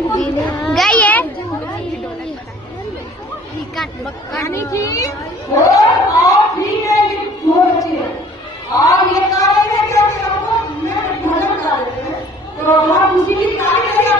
गाइए और ये कार्य है कि हमको भजन कर रहे हैं तो हम उसी की कार्य